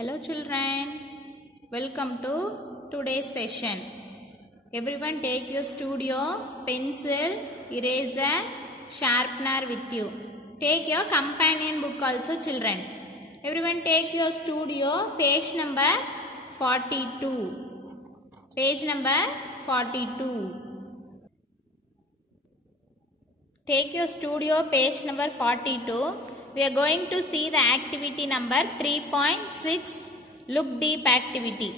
Hello children, welcome to today's session. Everyone take your studio, pencil, eraser, sharpener with you. Take your companion book also children. Everyone take your studio, page number 42. Page number 42. Take your studio, page number 42. We are going to see the activity number 3.6, look deep activity.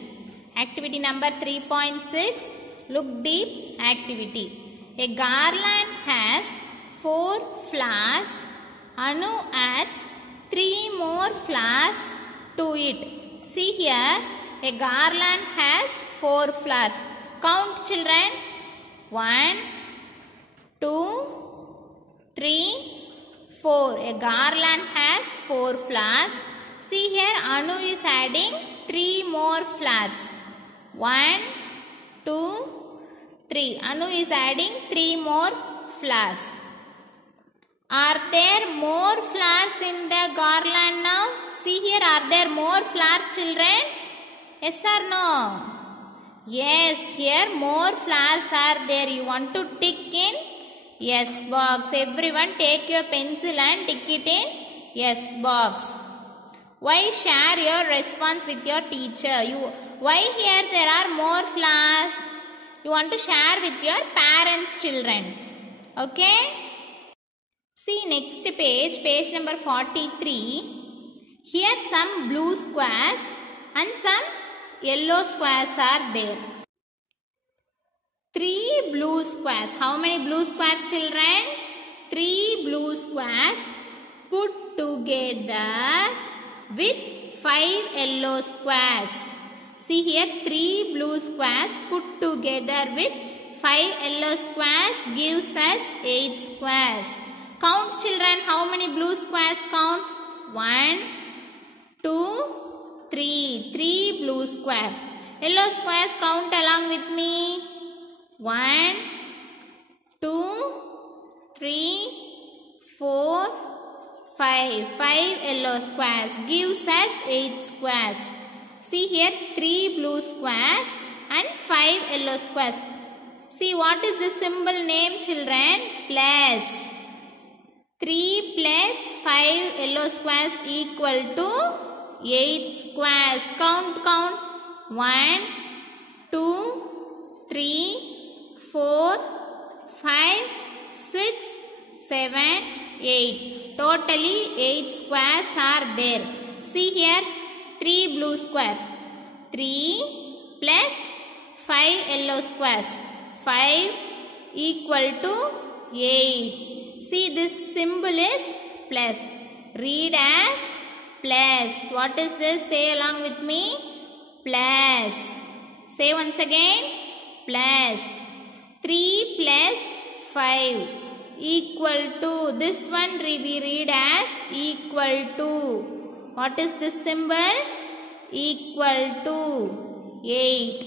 Activity number 3.6, look deep activity. A garland has 4 flowers. Anu adds 3 more flowers to it. See here, a garland has 4 flowers. Count children. 1, 2, 3, 4. A garland has 4 flowers. See here, Anu is adding 3 more flowers. 1, 2, 3. Anu is adding 3 more flowers. Are there more flowers in the garland now? See here, are there more flowers children? Yes or no? Yes, here more flowers are there. You want to tick in yes box. Everyone take your pencil and tick it in yes box. Why share your response with your teacher? Why here there are more flowers? You want to share with your parents children. Okay? See next page, page number 43. Here some blue squares and some yellow squares are there. 3 blue squares. How many blue squares children? 3 blue squares put together with 5 yellow squares. See here, 3 blue squares put together with 5 yellow squares gives us 8 squares. Count children, how many blue squares count? 1, 2, 3. 3 blue squares. Yellow squares count along with me. 1, 2, 3, 4, 5. 5 yellow squares gives us 8 squares. See here 3 blue squares and 5 yellow squares. See what is the symbol name children? Plus. 3 plus 5 yellow squares equal to 8 squares. Count. 1, 2, 3, 4, 5, 6, 7, 8. Totally 8 squares are there. See here 3 blue squares. 3 plus 5 yellow squares. 5 equal to 8. See this symbol is plus. Read as plus. What is this? Say along with me. Plus. Say once again. Plus. 3 plus 5 equal to, this one we read as equal to. What is this symbol? Equal to 8.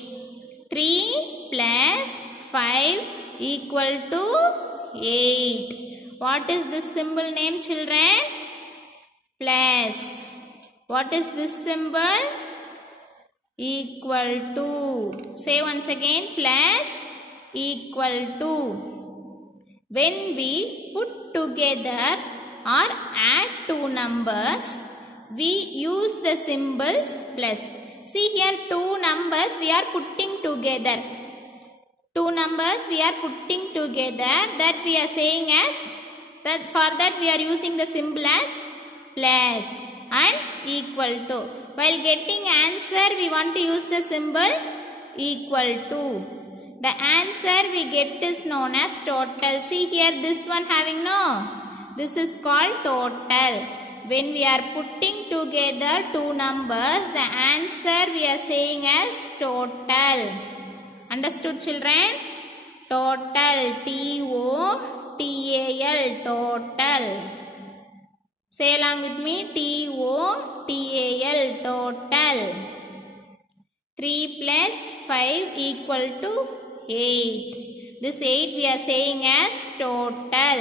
3 plus 5 equal to 8. What is this symbol name children? Plus. What is this symbol? Equal to. Say once again, plus equal to. When we put together or add two numbers, we use the symbols plus. See here 2 numbers we are putting together. 2 numbers we are putting together, that we are saying as, that for that we are using the symbol as plus and equal to. While getting answer we want to use the symbol equal to. The answer we get is known as total. See here this one having no. This is called total. When we are putting together 2 numbers, the answer we are saying as total. Understood children? Total. T-O-T-A-L. Total. Say along with me. T-O-T-A-L. Total. 3 plus 5 equal to 8. This 8 we are saying as total.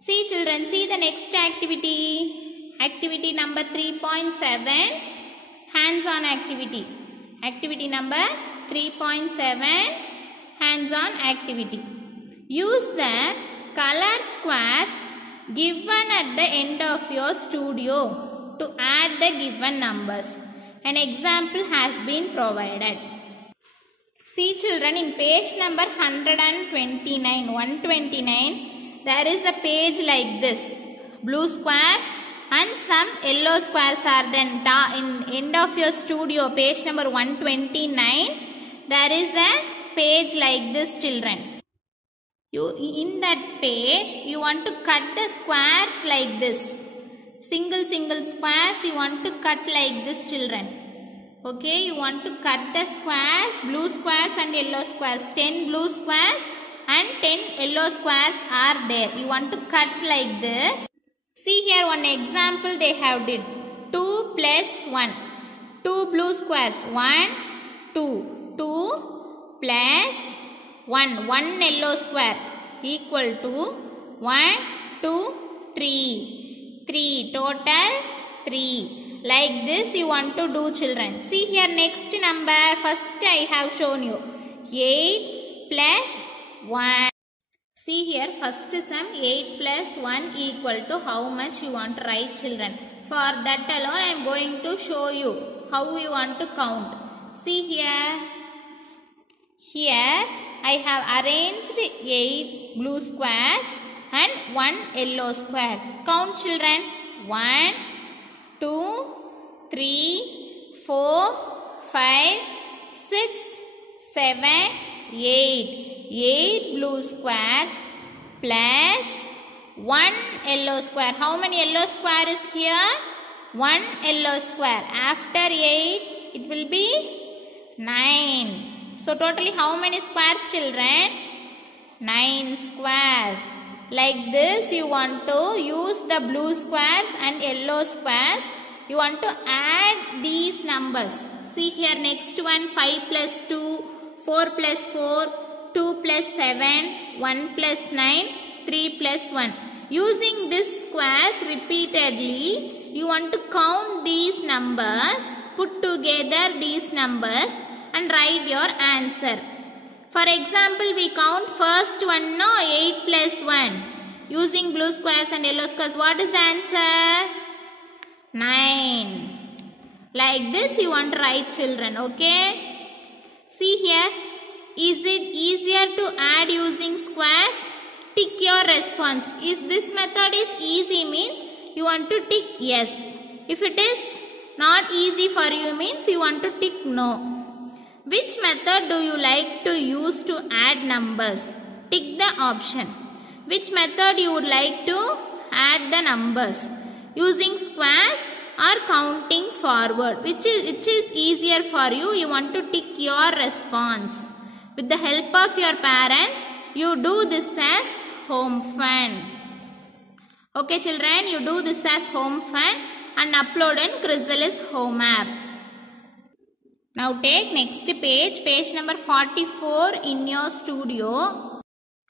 See children, see the next activity. Activity number 3.7. hands-on activity. Activity number 3.7, hands-on activity. Use the color squares given at the end of your studio to add the given numbers. An example has been provided. See children, in page number 129, there is a page like this. Blue squares and some yellow squares are then in end of your studio, page number 129. There is a page like this children. In that page, you want to cut the squares like this. Single squares you want to cut like this children. Okay, you want to cut the squares, blue squares and yellow squares. 10 blue squares and 10 yellow squares are there. You want to cut like this. See here one example they have did. 2 plus 1. 2 blue squares. 1, 2. 2 plus 1. 1 yellow square equal to 1, 2, 3. 3. Total 3. Like this you want to do children. See here next number. First I have shown you. 8 plus 1. See here first sum 8 plus 1 equal to how much you want to write children. For that alone I am going to show you how you want to count. See here. Here I have arranged 8 blue squares and 1 yellow squares. Count children. 1, 2, 3, 4, 5, 6, 7, 8. 8 blue squares plus 1 yellow square. How many yellow square is here? 1 yellow square. After 8, it will be 9. So totally how many squares children? 9 squares. Like this you want to use the blue squares and yellow squares. You want to add these numbers. See here next one 5 plus 2, 4 plus 4, 2 plus 7, 1 plus 9, 3 plus 1. Using this squares repeatedly, you want to count these numbers, put together these numbers and write your answer. For example, we count first one, no, 8 plus 1. Using blue squares and yellow squares, what is the answer? 9. Like this you want to write children, okay? See here, is it easier to add using squares? Tick your response. Is this method is easy means you want to tick yes. If it is not easy for you means you want to tick no. Which method do you like to use to add numbers? Tick the option. Which method you would like to add the numbers? Using squares or counting forward? Which is easier for you? You want to tick your response. With the help of your parents, you do this as home fun. Okay children, you do this as home fun and upload in Chrysalis home app. Now take next page, page number 44 in your studio.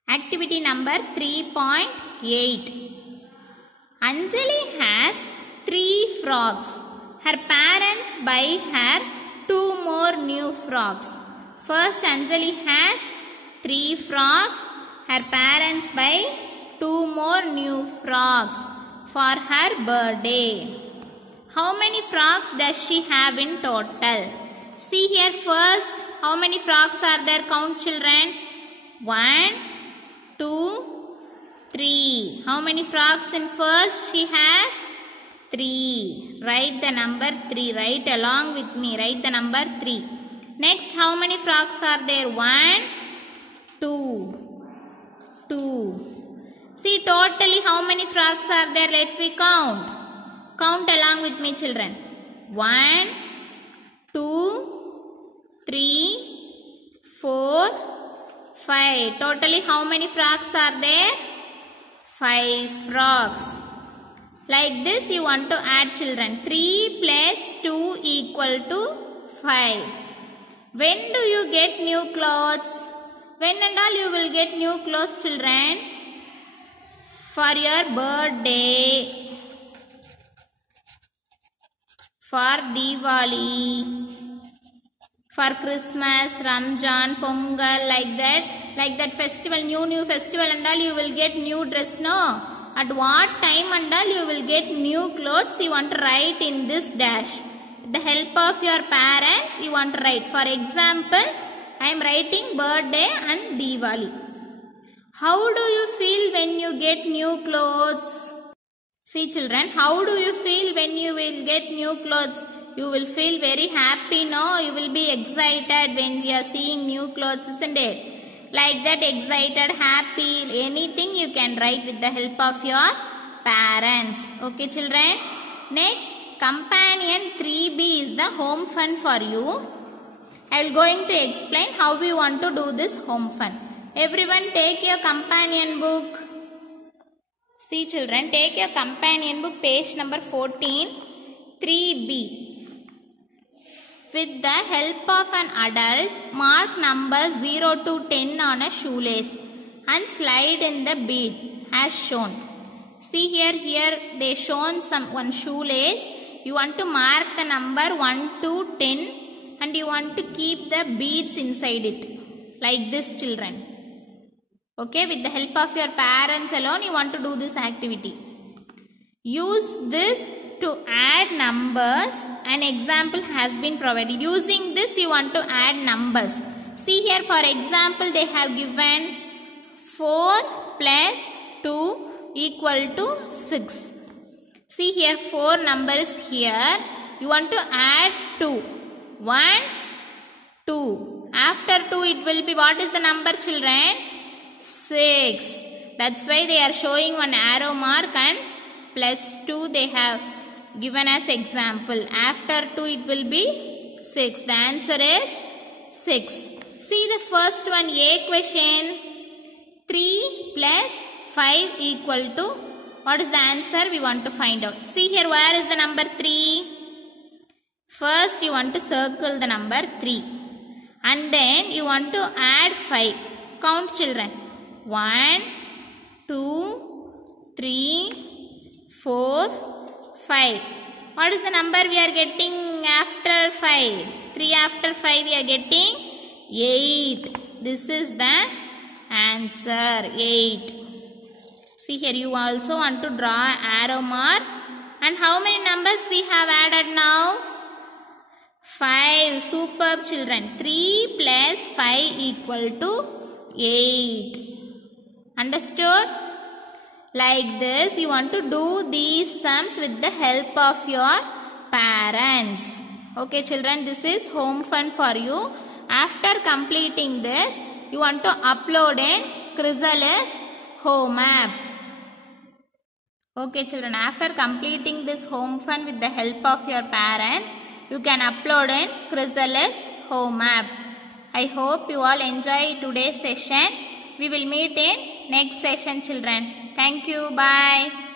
Activity number 3.8. Anjali has 3 frogs. Her parents buy her 2 more new frogs. First Anjali has 3 frogs. Her parents buy 2 more new frogs for her birthday. How many frogs does she have in total? See here first, how many frogs are there? Count children. 1, 2, 3. How many frogs in first she has? 3. Write the number 3. Write along with me. Write the number 3. Next, how many frogs are there? 1, 2, 2. See totally how many frogs are there? Let me count. Count along with me children. 1, 2, 3, 4, 5. Totally how many frogs are there? 5 frogs. Like this you want to add children. 3 plus 2 equal to 5. When do you get new clothes? When and all you will get new clothes children? For your birthday. for Diwali, for Christmas, Ramjan, Pongal, like that festival, new festival and all, you will get new dress, no? At what time and all you will get new clothes, you want to write in this dash. With the help of your parents, you want to write. For example, I am writing birthday and Diwali. How do you feel when you get new clothes? See children, how do you feel when you will get new clothes? You will feel very happy, no? You will be excited when we are seeing new clothes, isn't it? Like that, excited, happy, anything you can write with the help of your parents. Okay children? Next, companion 3B is the home fun for you. I will going to explain how we want to do this home fun. Everyone take your companion book. See children, take your companion book, page number 14, 3B. With the help of an adult, mark numbers 0 to 10 on a shoelace and slide in the bead as shown. See here they shown one shoelace. You want to mark the number 1 to 10 and you want to keep the beads inside it. Like this children. Okay, with the help of your parents alone you want to do this activity. Use this to add numbers. An example has been provided. Using this you want to add numbers. See here, for example, they have given 4 plus 2 equal to 6. See here, 4 number is here. You want to add 2. 1, 2. After 2 it will be, what is the number children? 6. That's why they are showing one arrow mark and plus 2 they have given as example. After 2 it will be 6. The answer is 6. See the first one, A question. 3 plus 5 equal to, what is the answer? We want to find out. See here, where is the number 3? First you want to circle the number 3. And then you want to add 5. Count children. 1, 2, 3, 4, 5. What is the number we are getting after 5? 3 after 5 we are getting 8. This is the answer, 8. See here, you also want to draw arrow mark. And how many numbers we have added now? 5. Superb children. 3 plus 5 equal to 8. Understood? Like this, you want to do these sums with the help of your parents. Okay children, this is home fun for you. After completing this, you want to upload in Chrysalis home app. Okay children, after completing this home fun with the help of your parents, you can upload in Chrysalis home app. I hope you all enjoy today's session. We will meet in next session children. Thank you. Bye.